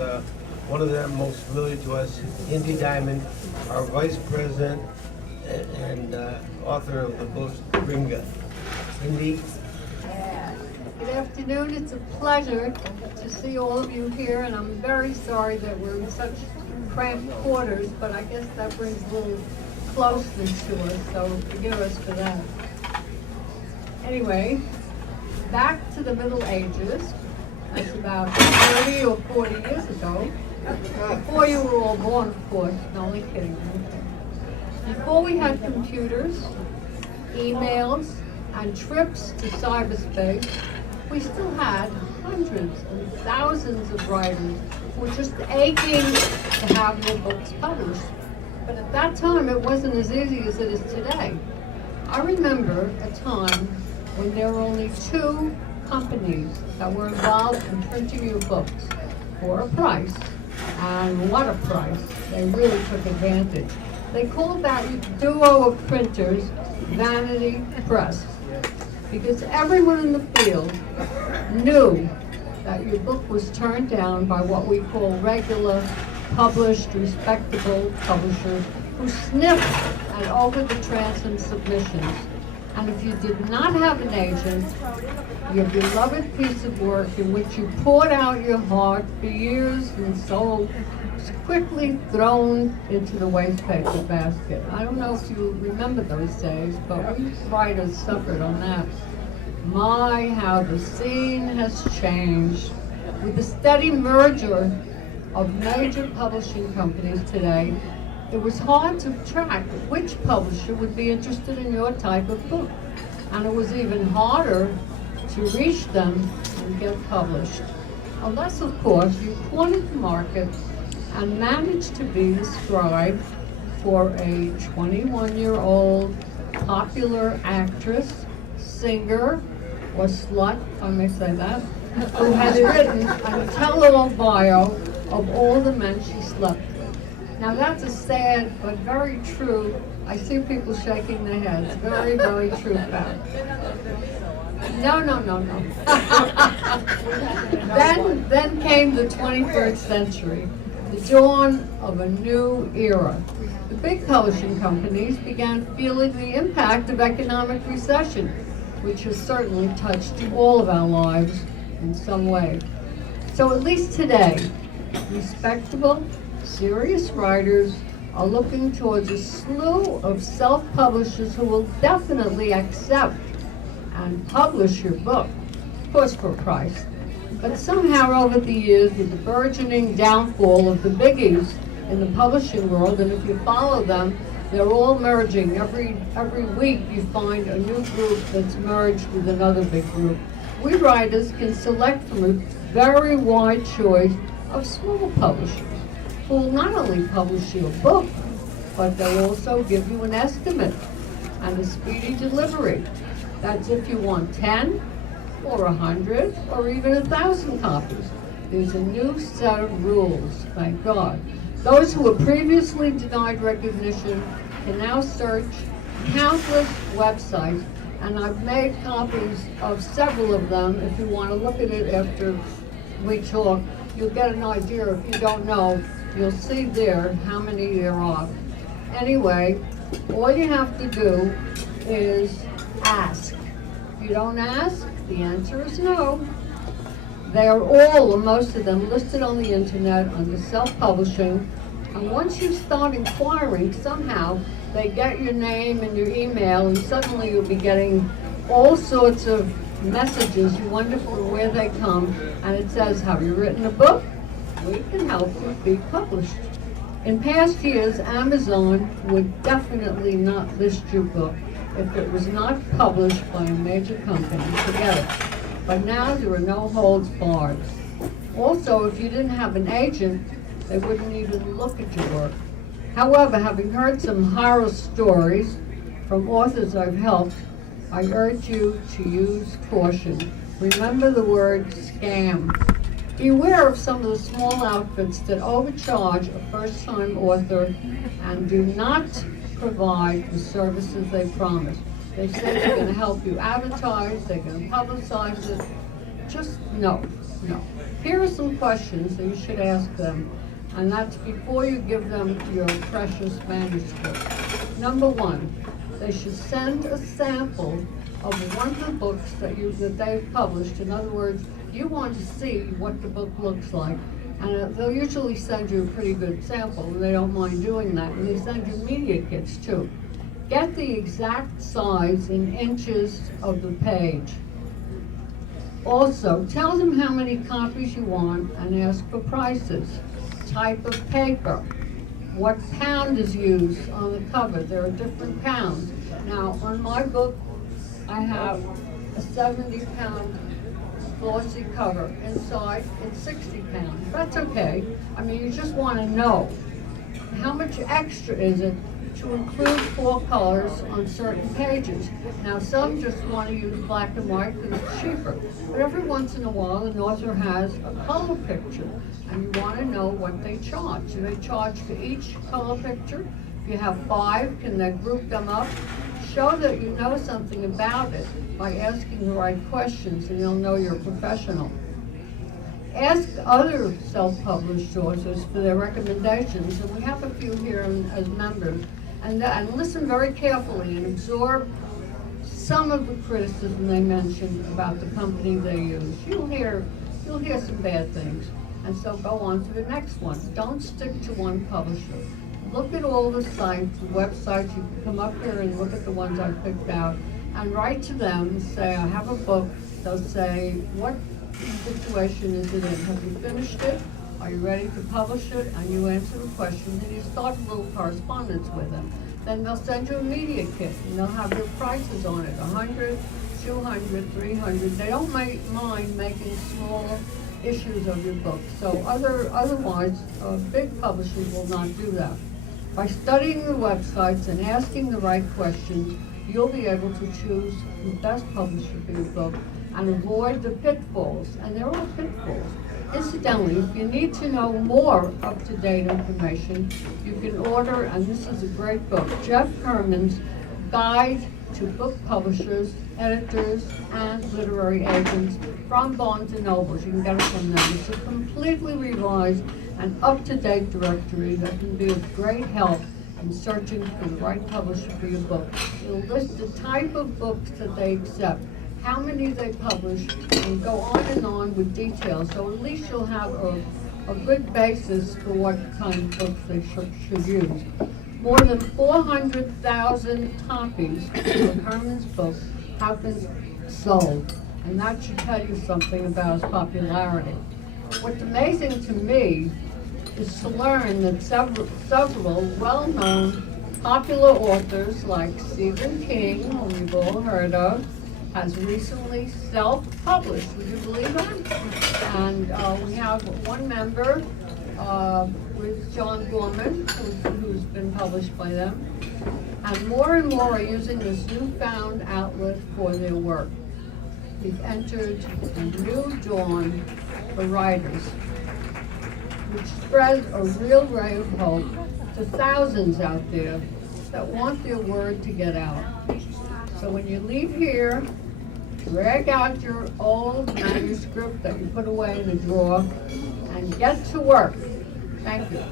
One of them most familiar to us, Indy Diamond, our vice president and author of the book Ringa. Indy. Good afternoon. It's a pleasure to see all of you here, and I'm very sorry that we're in such cramped quarters, but I guess that brings a little closeness to us, so forgive us for that. Anyway, back to the Middle Ages. That's about 30 or 40 years ago. Before you were all born, of course. No, only kidding. Before we had computers, emails, and trips to cyberspace, we still had hundreds and thousands of writers who were just aching to have their books published. But at that time, it wasn't as easy as it is today. I remember a time when there were only 2 companies that were involved in printing your books for a price, and what a price. They really took advantage. They called that duo of printers Vanity Press, because everyone in the field knew that your book was turned down by what we call regular, published, respectable publishers who sniffed at over-the-transom submissions. And if you did not have an agent, your beloved piece of work in which you poured out your heart for years and soul was quickly thrown into the wastepaper basket. I don't know if you remember those days, but we writers suffered on that. My, how the scene has changed. With the steady merger of major publishing companies today, it was hard to track which publisher would be interested in your type of book. And it was even harder to reach them and get published. Unless, of course, you cornered the market and managed to be the scribe for a 21-year-old popular actress, singer, or slut, if I may say that, who has written a tell-all bio of all the men she slept with. Now that's a sad but very true, I see people shaking their heads, very, very true fact. No. Then came the 23rd century, the dawn of a new era. The big publishing companies began feeling the impact of economic recession, which has certainly touched all of our lives in some way. So at least today, respectable, serious writers are looking towards a slew of self-publishers who will definitely accept and publish your book, of course for a price. But somehow over the years, with the burgeoning downfall of the biggies in the publishing world, and if you follow them, they're all merging. Every week you find a new group that's merged with another big group. We writers can select from a very wide choice of small publishers who will not only publish your book, but they'll also give you an estimate and a speedy delivery. That's if you want 10 or 100 or even 1,000 copies. There's a new set of rules, thank God. Those who were previously denied recognition can now search countless websites, and I've made copies of several of them. If you want to look at it after we talk, you'll get an idea. If you don't know, you'll see there how many there are. Anyway, all you have to do is ask. If you don't ask, the answer is no. They are all, or most of them, listed on the internet under self-publishing. And once you start inquiring, somehow they get your name and your email, and suddenly you'll be getting all sorts of messages. You wonder from where they come, and it says, have you written a book? We can help you be published. In past years, Amazon would definitely not list your book if it was not published by a major company. Forget it. But now there are no holds barred. Also, if you didn't have an agent, they wouldn't even look at your work. However, having heard some horror stories from authors I've helped, I urge you to use caution. Remember the word scam. Beware of some of the small outfits that overcharge a first-time author and do not provide the services they promise. They say they're going to help you advertise, they're going to publicize it. just no. Here are some questions that you should ask them, and that's before you give them your precious manuscript. Number one, they should send a sample of one of the books that they've published. In other words, you want to see what the book looks like. And they'll usually send you a pretty good sample, and they don't mind doing that. And they send you media kits too. Get the exact size in inches of the page. Also, tell them how many copies you want and ask for prices. Type of paper. What pound is used on the cover? There are different pounds. Now, on my book, I have a 70-pound glossy cover. Inside, it's 60 pounds. That's okay. I mean, you just want to know how much extra is it to include 4 colors on certain pages. Now, some just want to use black and white because it's cheaper. But every once in a while, an author has a color picture, and you want to know what they charge. Do they charge for each color picture? If you have 5, can they group them up? Show that you know something about it by asking the right questions, and you'll know you're a professional. Ask other self-published authors for their recommendations, and we have a few here as members. And listen very carefully and absorb some of the criticism they mentioned about the company they use. You'll hear some bad things, and so go on to the next one. Don't stick to one publisher. Look at all the sites, the websites. You can come up here and look at the ones I picked out, and write to them and say, I have a book. They'll say, what situation is it in? Have you finished it? Are you ready to publish it? And you answer the questions, and you start a little correspondence with them. Then they'll send you a media kit, and they'll have your prices on it, 100, 200, 300. They don't mind making small issues of your book. So otherwise, big publishers will not do that. By studying the websites and asking the right questions, you'll be able to choose the best publisher for your book and avoid the pitfalls. And there are pitfalls. Incidentally, if you need to know more up-to-date information, you can order, and this is a great book, Jeff Herman's Guide to Book Publishers, Editors, and Literary Agents from Barnes & Noble. You can get it from them. It's a completely revised and up-to-date directory that can be of great help in searching for the right publisher for your book. It'll list the type of books that they accept, how many they publish, and go on with details. So at least you'll have a good basis for what kind of books they should use. More than 400,000 copies of Herman's book have been sold, and that should tell you something about his popularity. What's amazing to me is to learn that several well-known popular authors like Stephen King, whom you've all heard of, has recently self-published. Would you believe that? And we have one member with John Gorman, who's been published by them. And more are using this newfound outlet for their work. We've entered a new dawn for writers, which spreads a real ray of hope to thousands out there that want their word to get out. So when you leave here, drag out your old manuscript that you put away in a drawer and get to work. Thank you.